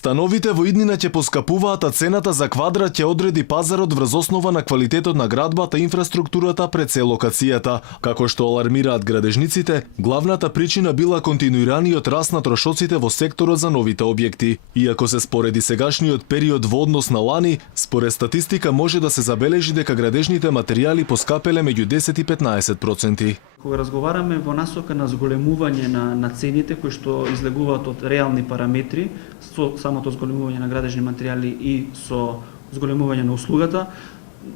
Становите во иднина ќе поскапуваат, а цената за квадрат ќе одреди пазарот врз основа на квалитетот на градбата и инфраструктурата пред се локацијата. Како што алармираат градежниците, главната причина била континуираниот раст на трошоците во секторот за новите објекти. Иако се спореди сегашниот период во однос на лани, според статистика може да се забележи дека градежните материјали поскапеле меѓу 10 и 15%. Кога разговараме во насока на зголемување на цените кои што излегуваат од реални параметри, со самото зголемување на градежни материјали и со зголемување на услугата,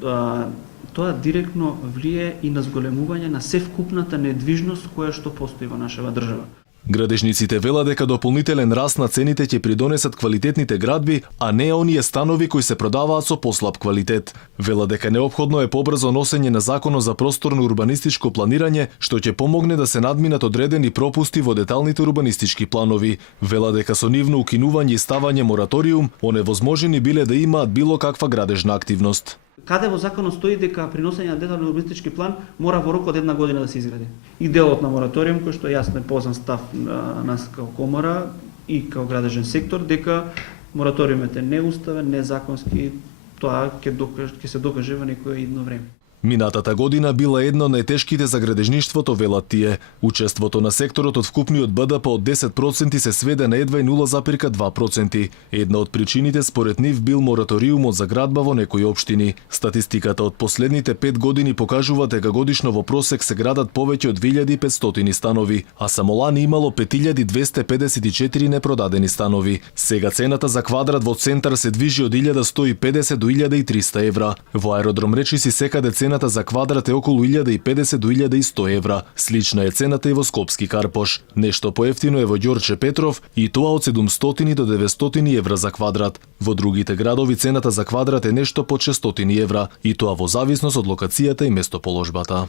тоа директно влие и на зголемување на севкупната недвижност која што постои во нашава држава. Градежниците велат дека дополнителен раст на цените ќе придонесат квалитетните градби, а не оние станови кои се продаваат со послаб квалитет. Велат дека неопходно е побрзо носење на Законот за просторно урбанистичко планирање, што ќе помогне да се надминат одредени пропусти во деталните урбанистички планови. Велат дека со нивно укинување и ставање мораториум, оневозможени биле да имаат било каква градежна активност. Каде во законот стои дека при носење на детален урбанистички план мора во рок од 1 година да се изгради. И делот на мораториум, кој што јасно е познат став на нас како комора и како градежен сектор, дека мораториумот е неуставен, незаконски, тоа ќе се докаже во некое идно време. Минатата година била една од најтешките за градежништвото, велат тие. Учеството на секторот од вкупниот БДП од 10% се сведе на едва 0,2%. Една од причините според нив бил мораториумот за градба во некои општини. Статистиката од последните 5 години покажува дека годишно во просек се градат повеќе од 2500 станови, а само лани имало 5254 непродадени станови. Сега цената за квадрат во центар се движи од 1150 до 1300 евра. Во аеродром Речиси секаде цената за квадрат е околу 1050 до 1100 евра. Слична е цената и во Скопски Карпош. Нешто поевтино е во Ѓорче Петров и тоа од 700 до 900 евра за квадрат. Во другите градови цената за квадрат е нешто под 600 евра и тоа во зависност од локацијата и местоположбата.